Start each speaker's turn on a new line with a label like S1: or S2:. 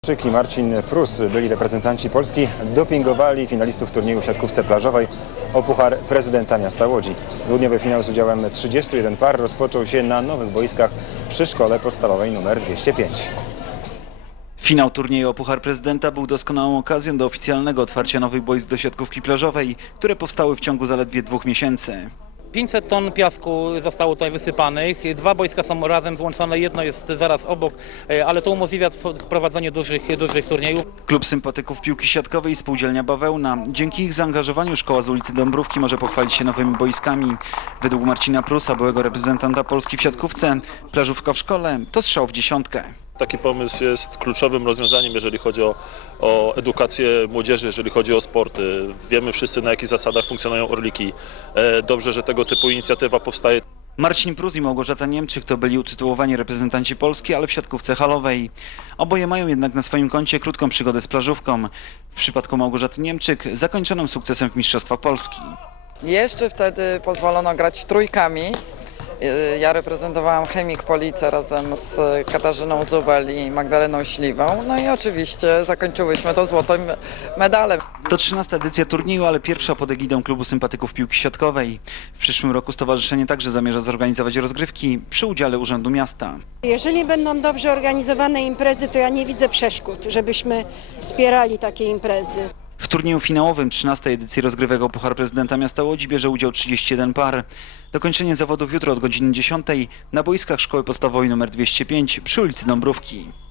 S1: I Marcin Prus, byli reprezentanci Polski, dopingowali finalistów turnieju w siatkówce plażowej o Puchar Prezydenta Miasta Łodzi. Dwudniowy finał z udziałem 31 par rozpoczął się na nowych boiskach przy szkole podstawowej nr 205.
S2: Finał turnieju o Puchar Prezydenta był doskonałą okazją do oficjalnego otwarcia nowych boisk do siatkówki plażowej, które powstały w ciągu zaledwie 2 miesięcy.
S3: 500 ton piasku zostało tutaj wysypanych, 2 boiska są razem złączone, jedno jest zaraz obok, ale to umożliwia prowadzenie dużych turniejów.
S2: Klub Sympatyków Piłki Siatkowej i Spółdzielnia Bawełna. Dzięki ich zaangażowaniu szkoła z ulicy Dąbrówki może pochwalić się nowymi boiskami. Według Marcina Prusa, byłego reprezentanta Polski w siatkówce, plażówka w szkole to strzał w dziesiątkę.
S4: Taki pomysł jest kluczowym rozwiązaniem, jeżeli chodzi o edukację młodzieży, jeżeli chodzi o sporty. Wiemy wszyscy, na jakich zasadach funkcjonują orliki. Dobrze, że tego typu inicjatywa powstaje.
S2: Marcin Prus i Małgorzata Niemczyk to byli utytułowani reprezentanci Polski, ale w siatkówce halowej. Oboje mają jednak na swoim koncie krótką przygodę z plażówką. W przypadku Małgorzaty Niemczyk zakończoną sukcesem w Mistrzostwach Polski.
S5: Jeszcze wtedy pozwolono grać trójkami. Ja reprezentowałam Chemik Police razem z Katarzyną Zubel i Magdaleną Śliwą. No i oczywiście zakończyłyśmy to złotym medalem.
S2: To 13. edycja turnieju, ale pierwsza pod egidą Klubu Sympatyków Piłki Siatkowej. W przyszłym roku stowarzyszenie także zamierza zorganizować rozgrywki przy udziale Urzędu Miasta.
S6: Jeżeli będą dobrze organizowane imprezy, to ja nie widzę przeszkód, żebyśmy wspierali takie imprezy.
S2: W turnieju finałowym 13. edycji rozgrywek o Puchar Prezydenta Miasta Łodzi bierze udział 31 par. Dokończenie zawodów jutro od godziny 10 na boiskach Szkoły Podstawowej nr 205 przy ulicy Dąbrówki.